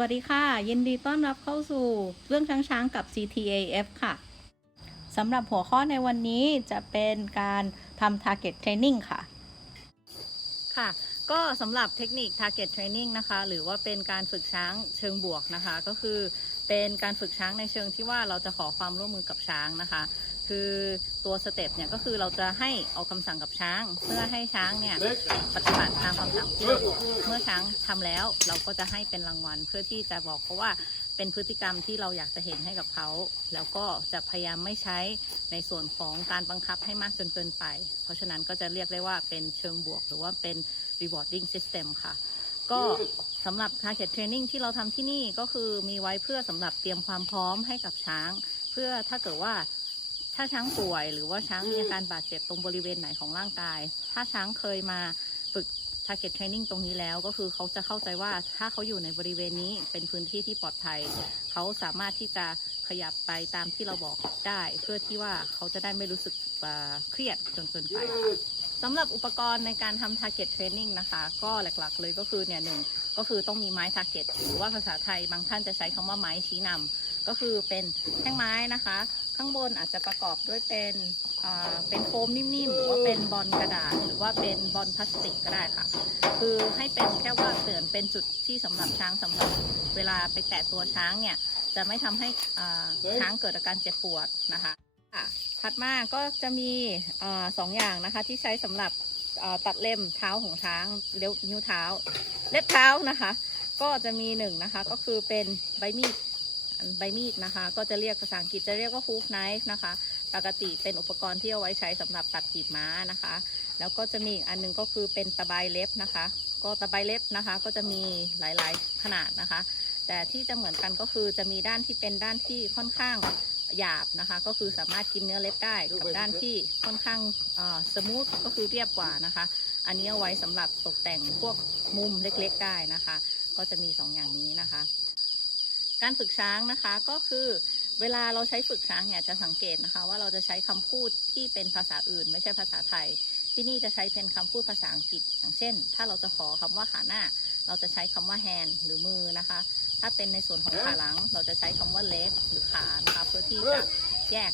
วัสดีค่ะ ยินดีต้อนรับเข้าสู่เรื่องช้างช้างกับ CTAF ค่ะสำหรับหัวข้อในวันนี้จะเป็นการทำ target training ค่ะ ค่ะ ก็สำหรับเทคนิค target training นะคะ หรือว่าเป็นการฝึกช้างเชิงบวกนะคะ ก็คือเป็นการฝึกช้างในเชิงที่ว่าเราจะขอความร่วมมือกับช้างนะคะ คือตัวสเต็ปเนี่ยก็คือเราจะให้เอาคำสั่งกับช้าง เพื่อให้ช้างเนี่ยปฏิบัติตามคำสั่งที่เราบอกเมื่อช้างทำแล้วเราก็จะให้เป็นรางวัล เพื่อที่จะบอกเขาว่าเป็นพฤติกรรมที่เราอยากจะเห็นให้กับเขา แล้วก็จะพยายามไม่ใช้ในส่วนของการบังคับให้มากจนเกินไป เพราะฉะนั้นก็จะเรียกได้ว่าเป็นเชิงบวก หรือว่าเป็น rewarding system ค่ะ ก็สำหรับ target training ที่เราทำที่นี่ก็คือมีไว้เพื่อสำหรับเตรียมความพร้อมให้กับช้าง เพื่อถ้าเกิดว่า ถ้าช้างป่วยหรือว่าช้างมีอาการบาดเจ็บตรงบริเวณไหนของร่างกาย ถ้าช้างเคยมาฝึก target training ตรงนี้แล้วก็คือเขาจะเข้าใจว่าถ้าเขาอยู่ในบริเวณนี้เป็นพื้นที่ที่ปลอดภัย เขาสามารถที่จะขยับไปตามที่เราบอกได้ เพื่อที่ว่าเขาจะได้ไม่รู้สึกเอ่อเครียดจนเกินไปค่ะสำหรับอุปกรณ์ในการทำ target training นะคะ ก็หลักๆเลยก็คือเนี่ยหนึ่งก็คือต้องมีไม้ target หรือว่าภาษาไทยบางท่านจะใช้คำว่าไม้ชี้นำก็คือเป็นแท่งไม้นะคะ ข้างบนอาจจะประกอบด้วยเป็นเป็นโฟมนิ่มๆ หรือว่าเป็นบอลกระดาษ หรือว่าเป็นบอลพลาสติกก็ได้ค่ะ คือให้เป็นแค่ว่าเตือนเป็นจุดที่สำหรับช้างสำหรับเวลาไปแตะตัวช้างเนี่ย จะไม่ทำให้อ่าช้างเกิดอาการเจ็บปวดนะคะค่ะถัดมาก็จะมีอาสองอย่างนะคะที่ใช้สำหรับตัดเล็มเท้าของช้างเล็บนิ้วเท้า เล็บเท้านะคะ ก็จะมีหนึ่งนะคะก็คือเป็นใบมีด ใบมีดนะคะ ก็จะเรียกภาษาอังกฤษจะเรียกว่า hoof knife นะคะ ปกติเป็นอุปกรณ์ที่เอาไว้ใช้สำหรับตัดกีบม้านะคะ แล้วก็จะมีอีกอันหนึงก็คือเป็นตะไบเล็บนะคะ ก็ตะไบเล็บนะคะ ก็จะมีหลายๆขนาดนะคะ แต่ที่จะเหมือนกันก็คือจะมีด้านที่เป็นด้านที่ค่อนข้างหยาบนะคะ ก็คือสามารถกินเนื้อเล็บได้กับด้านที่ค่อนข้างสมูทก็คือเรียบกว่านะคะ อันนี้เอาไว้สำหรับตกแต่งพวกมุมเล็กๆได้นะคะ ก็จะมีสองอย่างนี้นะคะ การฝึกช้างนะคะก็คือเวลาเราใช้ฝึกช้างเนี่ยจะสังเกตนะคะ ว่าเราจะใช้คำพูดที่เป็นภาษาอื่น ไม่ใช่ภาษาไทย ที่นี่จะใช้เป็นคำพูดภาษาอังกฤษ อย่างเช่น ถ้าเราจะขอคำว่าขาหน้า เราจะใช้คำว่า hand หรือมือนะคะ ถ้าเป็นในส่วนของขาหลัง เราจะใช้คำว่า leg หรือขานะคะเพื่อที่จะแยก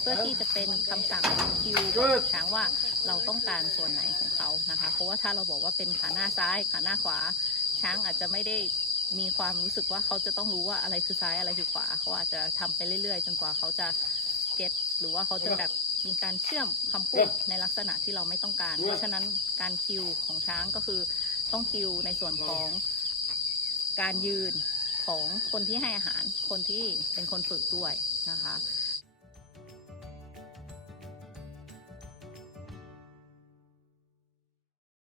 เพื่อที่จะเป็นคำสั่งคิวบอกช้างว่าเราต้องการส่วนไหนของเขานะคะ เพราะว่าถ้าเราบอกว่าเป็นขาหน้าซ้ายขาหน้าขวา ช้างอาจจะไม่ได้ มีความรู้สึกว่าเขาจะต้องรู้ว่าอะไรคือซ้ายอะไรคือขวา เขาอาจจะทำไปเรื่อยๆ จนกว่าเขาจะเก็ตหรือว่าเขาจะแบบมีการเชื่อมคำพูดในลักษณะที่เราไม่ต้องการ เพราะฉะนั้นการคิวของช้างก็คือต้องคิวในส่วนของการยืนของคนที่ให้อาหารคนที่เป็นคนฝึกด้วยนะคะ